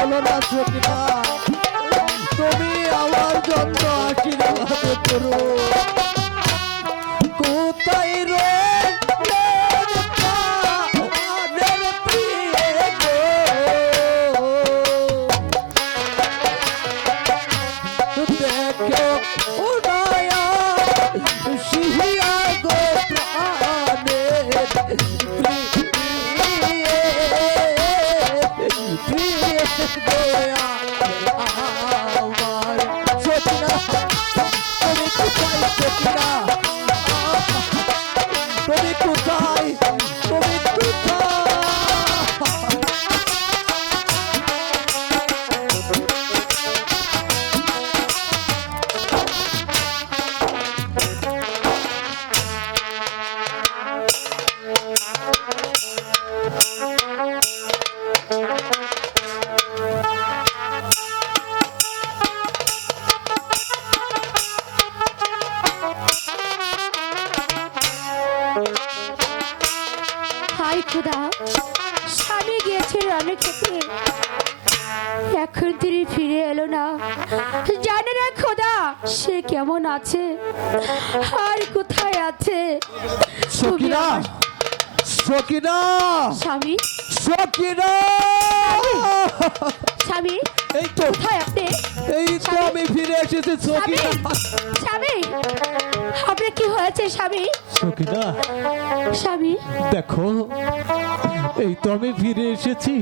হলো না সকিনা, তুমি আমার জন্য আশীর্বাদ করো। কোথায় রইলেন প্রাণের প্রিয় গো, দেখো উদয়া শিহিয়া গো প্রাণের প্রিয় গোয়া আমার সকিনা, তুমি কোথায় সকিনা, তুমি কোথায়, তুমি কোথায়? হাই খোদা, স্বামী গিয়েছে রানে খেতে, এখন তিনি ফিরে এলো না। জানে না খোদা সে কেমন আছে আর কোথায় আছে। সকিনা, সকিনা, স্বামী, সকিনা, স্বামী, এই তো, কোথায় আপনি? এই তো আমি ফিরে এসেছি সকিনা। স্বামী, আপনার কি হয়েছে স্বামী? সকিনা, স্বামী, দেখো এই তো আমি ফিরে এসেছি,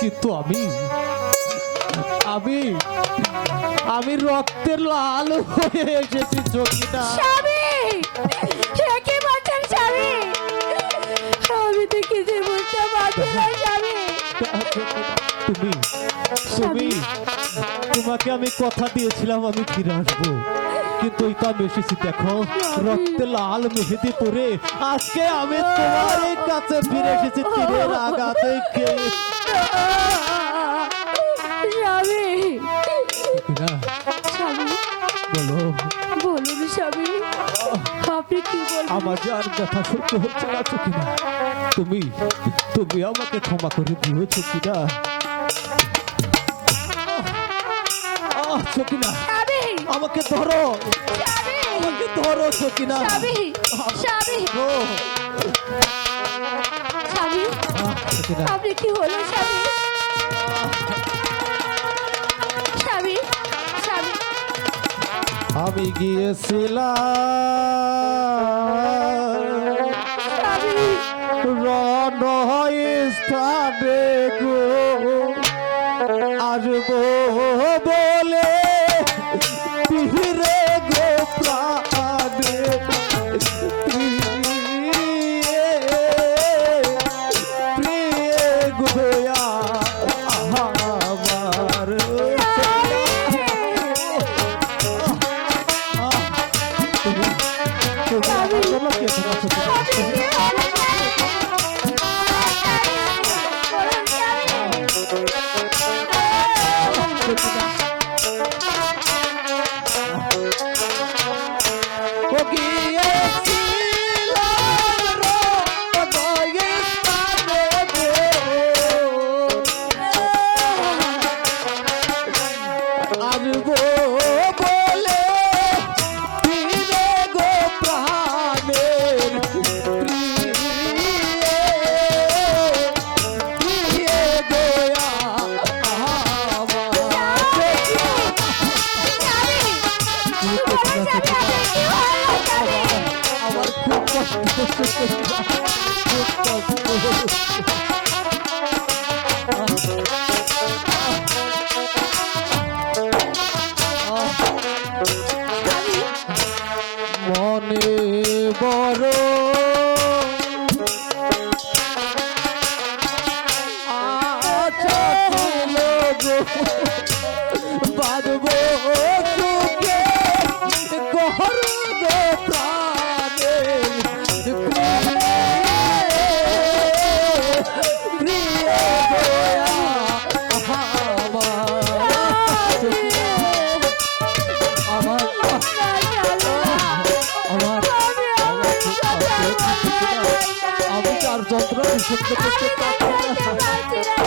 কিন্তু আমি আমি আমি রক্তের লাল হয়ে এসেছি সকিনা। স্বামী, কি বলছেন স্বামী? আমি তো কিছু বুঝতে পারছি না স্বামী। তুমি তুমি তোমাকে আমি কথা দিয়েছিলাম আমি ফিরে আসবো, কিন্তু এই তো আমি এসেছি, দেখো রক্তে লাল মেহেদি পরে আজকে আমি তোমার এই কাছে ফিরে এসেছি তীরের আঘাতে খেয়ে। স্বামী, সকিনা, স্বামী, বলো, বলুন স্বামী, আপনি কি বলবেন? আমার যে আর ব্যথা সহ্য হচ্ছে না সকিনা, তুমি তুমি আমাকে ক্ষমা করে দিও সকিনা। সকিনা, স্বামী, আমাকে ধরো, স্বামী, আমাকে ধরো সকিনা। স্বামী, স্বামী, ও, স্বামী, সকিনা, আপনি কি হলো স্বামী? স্বামী, স্বামী, আমি গিয়েছিলাম স্বামী, রণস্থানে গো, আসবো বলে ফিরে গো প্রাণে প্রিয় গোয়া আমার। আসবো বলে ফিরে গো প্রাণের প্রিয় গোয়া আমার খুব কষ্ট হচ্ছে, খুব কষ্ট। মনে বড় আশা ছিল গো, বাঁধব তোকে গহর গো প্রাণের প্রিয় গোয়া আমার আমি তার যন্ত্রণা সহ্য করতে পারছি না।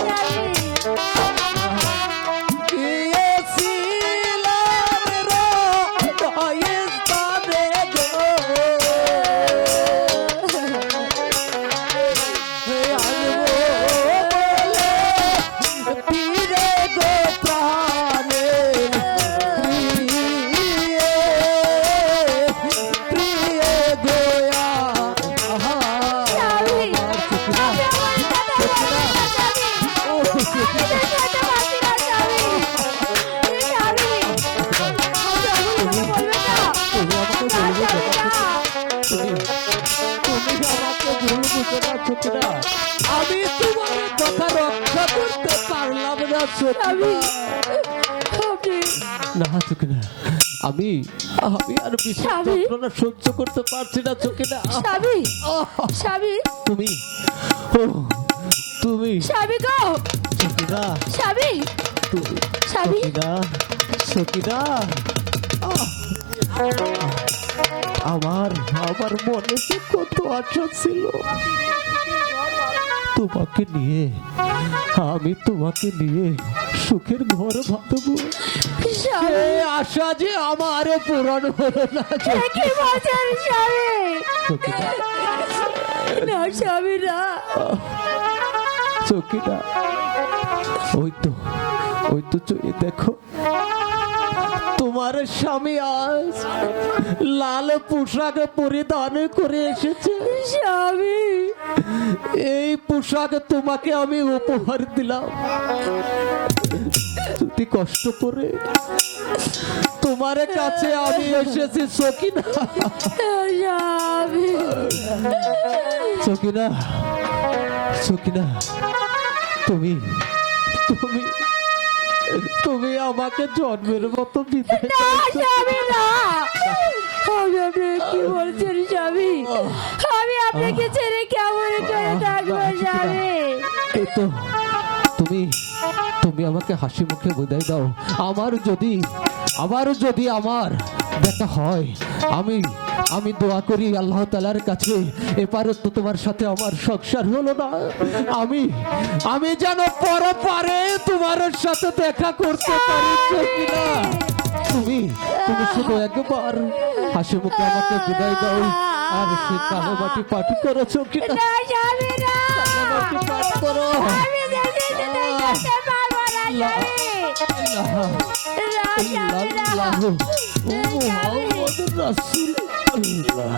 স্বামী আপনি না সকিনা, আমি আমি আর বিষম স্বামী। যন্ত্রণা সহ্য করতে পারছি না সকিনা। স্বামী স্বামী তুমি ও তুমি স্বামী গো সকিনা, স্বামী তুমি স্বামী সকিনা, সকিনা। আমার আমার মনে যে কত আশা ছিল তোমাকে নিয়ে, আমি তোমাকে নিয়ে সুখের ঘর বাঁধবো, স্বামী এই আশা যে আমার পূরণ হলো না কি বলছেন স্বামী সকিনা, না স্বামী না সকিনা। ওই তো এই দেখো তোমার স্বামী আজ লাল পোশাক পরিধান করে এসেছে। স্বামী এই পোশাক তোমাকে আমি উপহার দিলাম, তুমি কষ্ট করে তোমার কাছে আমি এসেছি সকিনা। স্বামী সকিনা, সকিনা, তুমি তুমি তুমি আমাকে জন্মের মতো বিদায় না দাও। স্বামী না আমি আপনি কি বলছেন স্বামী আমি আপনাকে ছেড়ে কেমন করে থাকবো স্বামী এই তো তুমি তুমি আমাকে হাসি মুখে বিদায় দাও। আবার যদি আমার দেখা হয়, আমি দোয়া করি আল্লাহ তাআলার কাছে, এপারে তো তোমার সাথে আমার সংসার হলো না, আমি যেন পরপারে তোমার সাথে দেখা করতে পারি সকিনা। তুমি শুধু একবার হাসি মুখে আমাকে বিদায় দাও, আর সে কালো মাটি পাঠ করো সকিনা, না স্বামী না কালো মাটি পাঠ করো। আমি দেশে যেতে যেতে পারবো না স্বামী না স্বামী না মুহাম্মদ রাসূলুল্লাহ।